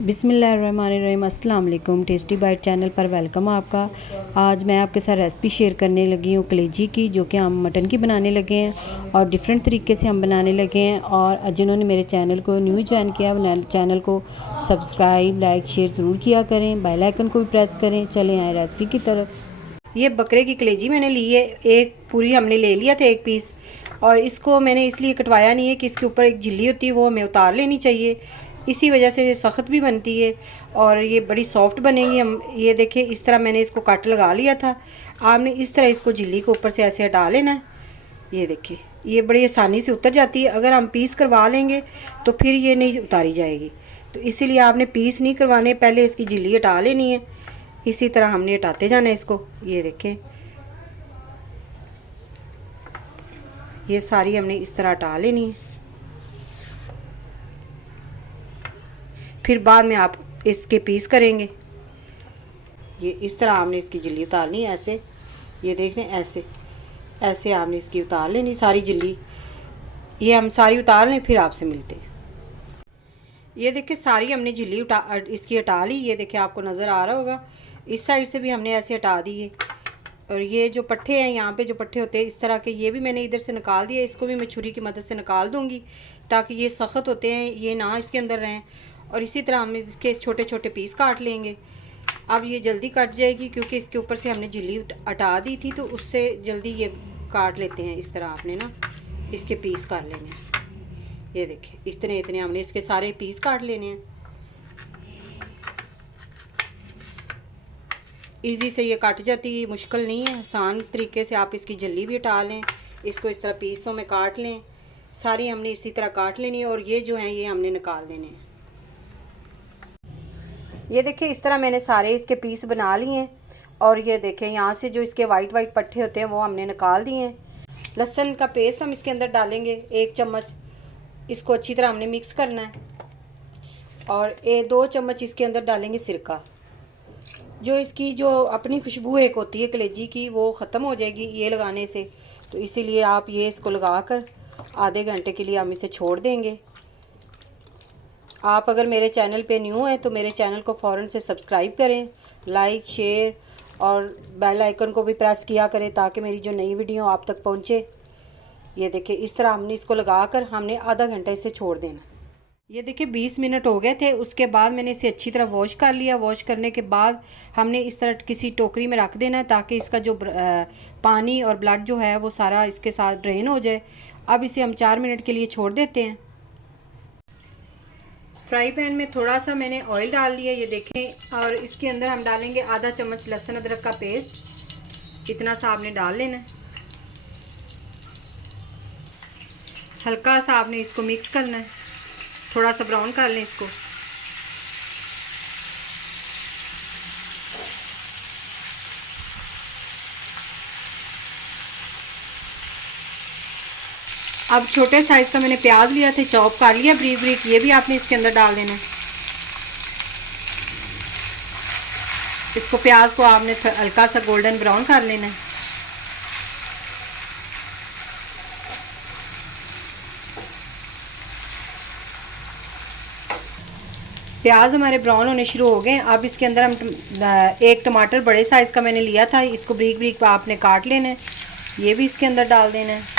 बिस्मिल्लाहिर्रहमानिर्रहीम, अस्सलाम वालेकुम। टेस्टी बाइट चैनल पर वेलकम आपका। आज मैं आपके साथ रेसिपी शेयर करने लगी हूँ कलेजी की, जो कि हम मटन की बनाने लगे हैं और डिफरेंट तरीके से हम बनाने लगे हैं। और जिन्होंने मेरे चैनल को न्यू ज्वाइन किया वो चैनल को सब्सक्राइब, लाइक, शेयर ज़रूर किया करें। बेल आइकन को भी प्रेस करें। चलें आए रेसिपी की तरफ। ये बकरे की कलेजी मैंने ली है, एक पूरी हमने ले लिया था, एक पीस। और इसको मैंने इसलिए कटवाया नहीं है कि इसके ऊपर एक झिल्ली होती है, वो हमें उतार लेनी चाहिए। इसी वजह से ये सख्त भी बनती है और ये बड़ी सॉफ्ट बनेगी। हम ये देखें, इस तरह मैंने इसको कट लगा लिया था। आपने इस तरह इसको झिल्ली को ऊपर से ऐसे हटा लेना है। ये देखिए, ये बड़ी आसानी से उतर जाती है। अगर हम पीस करवा लेंगे तो फिर ये नहीं उतारी जाएगी, तो इसीलिए आपने पीस नहीं करवाने, पहले इसकी झिल्ली हटा लेनी है। इसी तरह हमने हटाते जाना है इसको। ये देखें, ये सारी हमने इस तरह हटा लेनी है। फिर बाद में आप इसके पीस करेंगे। ये इस तरह आपने इसकी झिल्ली उतारनी है, ऐसे। ये देख रहे हैं, ऐसे ऐसे आपने इसकी उतार लेनी सारी झिल्ली। ये हम सारी उतार लें, फिर आपसे मिलते हैं। ये देखिए, सारी हमने झिल्ली इसकी हटा ली। ये देखिए, आपको नज़र आ रहा होगा, इस साइड से भी हमने ऐसे हटा दिए। और ये जो पट्टे हैं, यहाँ पे जो पट्टे होते हैं इस तरह के, ये भी मैंने इधर से निकाल दिया। इसको भी मैं छुरी की मदद से निकाल दूँगी, ताकि ये सख्त होते हैं, ये ना इसके अंदर रहें। और इसी तरह हम इसके छोटे छोटे पीस काट लेंगे। अब ये जल्दी कट जाएगी, क्योंकि इसके ऊपर से हमने झिल्ली हटा दी थी, तो उससे जल्दी ये काट लेते हैं। इस तरह आपने ना इसके पीस काट लेने हैं। ये देखिए, इतने हमने इसके सारे पीस काट लेने हैं। इजी से ये कट जाती है, मुश्किल नहीं है, आसान तरीके से आप इसकी झिल्ली भी हटा लें। इसको इस तरह पीसों में काट लें। सारी हमने इसी तरह काट लेनी है। और ये जो हैं, ये हमने निकाल देने हैं। ये देखिए, इस तरह मैंने सारे इसके पीस बना लिए हैं। और ये देखें, यहाँ से जो इसके वाइट वाइट पट्टे होते हैं वो हमने निकाल दिए हैं। लहसुन का पेस्ट हम इसके अंदर डालेंगे 1 चम्मच। इसको अच्छी तरह हमने मिक्स करना है। और 2 चम्मच इसके अंदर डालेंगे सिरका। जो इसकी जो अपनी खुशबू एक होती है कलेजी की, वो ख़त्म हो जाएगी ये लगाने से। तो इसीलिए आप ये इसको लगा कर आधे घंटे के लिए हम इसे छोड़ देंगे। आप अगर मेरे चैनल पे न्यू हैं तो मेरे चैनल को फ़ौरन से सब्सक्राइब करें, लाइक, शेयर और बेल आइकन को भी प्रेस किया करें, ताकि मेरी जो नई वीडियो आप तक पहुंचे। ये देखिए, इस तरह हमने इसको लगाकर हमने आधा घंटा इसे छोड़ देना। ये देखिए, 20 मिनट हो गए थे। उसके बाद मैंने इसे अच्छी तरह वॉश कर लिया। वॉश करने के बाद हमने इस तरह किसी टोकरी में रख देना है, ताकि इसका जो पानी और ब्लड जो है वो सारा इसके साथ ड्रेन हो जाए। अब इसे हम 4 मिनट के लिए छोड़ देते हैं। फ्राई पैन में थोड़ा सा मैंने ऑयल डाल लिया, ये देखें। और इसके अंदर हम डालेंगे आधा चम्मच लहसुन अदरक का पेस्ट। इतना सा आपने डाल लेना है। हल्का सा आपने इसको मिक्स करना है, थोड़ा सा ब्राउन कर लें इसको। अब छोटे साइज़ का मैंने प्याज लिया था, चॉप कर लिया बारीक बारीक। ये भी आपने इसके अंदर डाल देना है। इसको प्याज को आपने हल्का सा गोल्डन ब्राउन कर लेना है। प्याज हमारे ब्राउन होने शुरू हो गए। अब इसके अंदर हम एक टमाटर बड़े साइज़ का मैंने लिया था, इसको बारीक बारीक आपने काट लेना है। ये भी इसके अंदर डाल देना है।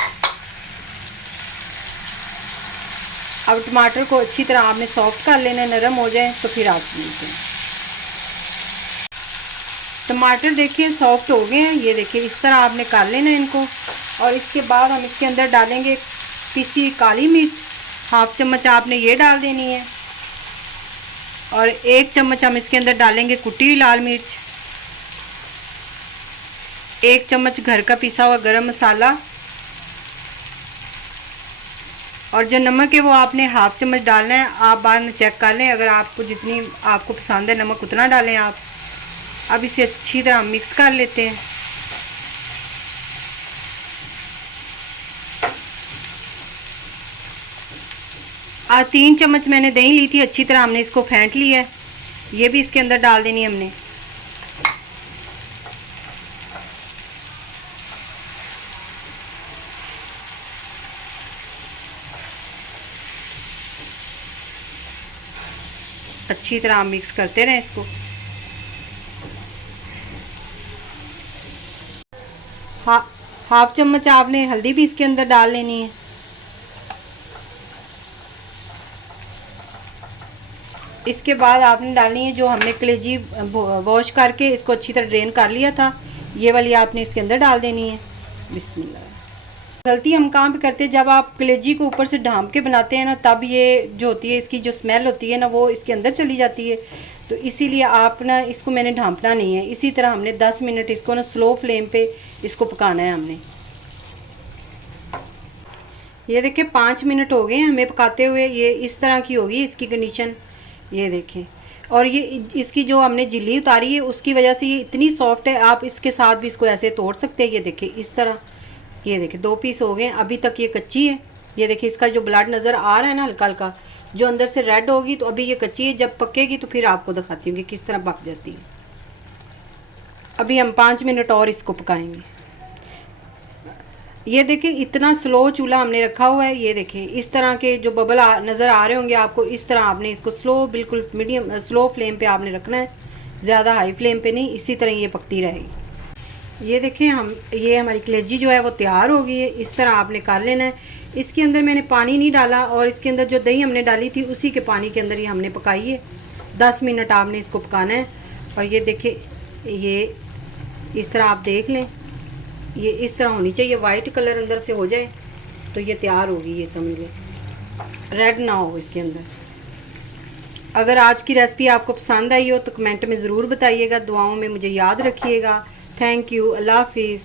अब टमाटर को अच्छी तरह आपने सॉफ्ट कर लेना है, नरम हो जाए तो फिर आप मिलते हैं। टमाटर देखिए सॉफ्ट हो गए हैं। ये देखिए, इस तरह आपने कर लेना है इनको। और इसके बाद हम इसके अंदर डालेंगे पिसी काली मिर्च, 1/2 चम्मच आपने ये डाल देनी है। और 1 चम्मच हम इसके अंदर डालेंगे कुटी हुई लाल मिर्च। 1 चम्मच घर का पिसा हुआ गरम मसाला। और जो नमक है वो आपने 1/2 चम्मच डालना है। आप बाद में चेक कर लें, अगर आपको जितनी आपको पसंद है नमक उतना डालें आप। अब इसे अच्छी तरह मिक्स कर लेते हैं। आज 3 चम्मच मैंने दही ली थी, अच्छी तरह हमने इसको फेंट लिया है। ये भी इसके अंदर डाल देनी है हमने। अच्छी तरह मिक्स करते रहें इसको। हाफ चम्मच आपने हल्दी भी इसके अंदर डाल लेनी है। इसके बाद आपने डालनी है जो हमने कलेजी वॉश करके इसको अच्छी तरह ड्रेन कर लिया था, ये वाली आपने इसके अंदर डाल देनी है। बिस्मिल्लाह। गलती हम कहाँ पे करते हैं, जब आप कलेजी को ऊपर से ढाँप के बनाते हैं ना, तब ये जो होती है इसकी जो स्मेल होती है ना वो इसके अंदर चली जाती है। तो इसीलिए आप ना इसको मैंने ढाँपना नहीं है। इसी तरह हमने 10 मिनट इसको ना स्लो फ्लेम पे इसको पकाना है हमने। ये देखिए 5 मिनट हो गए हैं हमें पकाते हुए। ये इस तरह की होगी इसकी कंडीशन, ये देखें। और ये इसकी जो हमने झिल्ली उतारी है उसकी वजह से ये इतनी सॉफ्ट है, आप इसके साथ भी इसको ऐसे तोड़ सकते हैं। ये देखिए इस तरह, ये देखिए 2 पीस हो गए। अभी तक ये कच्ची है। ये देखिए इसका जो ब्लड नज़र आ रहा है ना हल्का हल्का, जो अंदर से रेड होगी, तो अभी ये कच्ची है। जब पकेगी तो फिर आपको दिखाती हूँ कि किस तरह पक जाती है। अभी हम 5 मिनट और इसको पकाएंगे। ये देखिए इतना स्लो चूल्हा हमने रखा हुआ है। ये देखिए इस तरह के जो बबल नज़र आ रहे होंगे आपको, इस तरह आपने इसको स्लो, बिल्कुल मीडियम स्लो फ्लेम पे आपने रखना है, ज़्यादा हाई फ्लेम पे नहीं। इसी तरह ये पकती रहेगी। ये देखिए ये हमारी कलेजी जो है वो तैयार हो गई है। इस तरह आपने कर लेना है। इसके अंदर मैंने पानी नहीं डाला, और इसके अंदर जो दही हमने डाली थी उसी के पानी के अंदर ही हमने पकाई है। 10 मिनट आपने इसको पकाना है। और ये देखिए ये इस तरह आप देख लें, ये इस तरह होनी चाहिए, वाइट कलर अंदर से हो जाए तो ये तैयार होगी। ये समझ लें, रेड ना हो इसके अंदर। अगर आज की रेसिपी आपको पसंद आई हो तो कमेंट में ज़रूर बताइएगा। दुआओं में मुझे याद रखिएगा। Thank you. अल्लाह हाफिज़।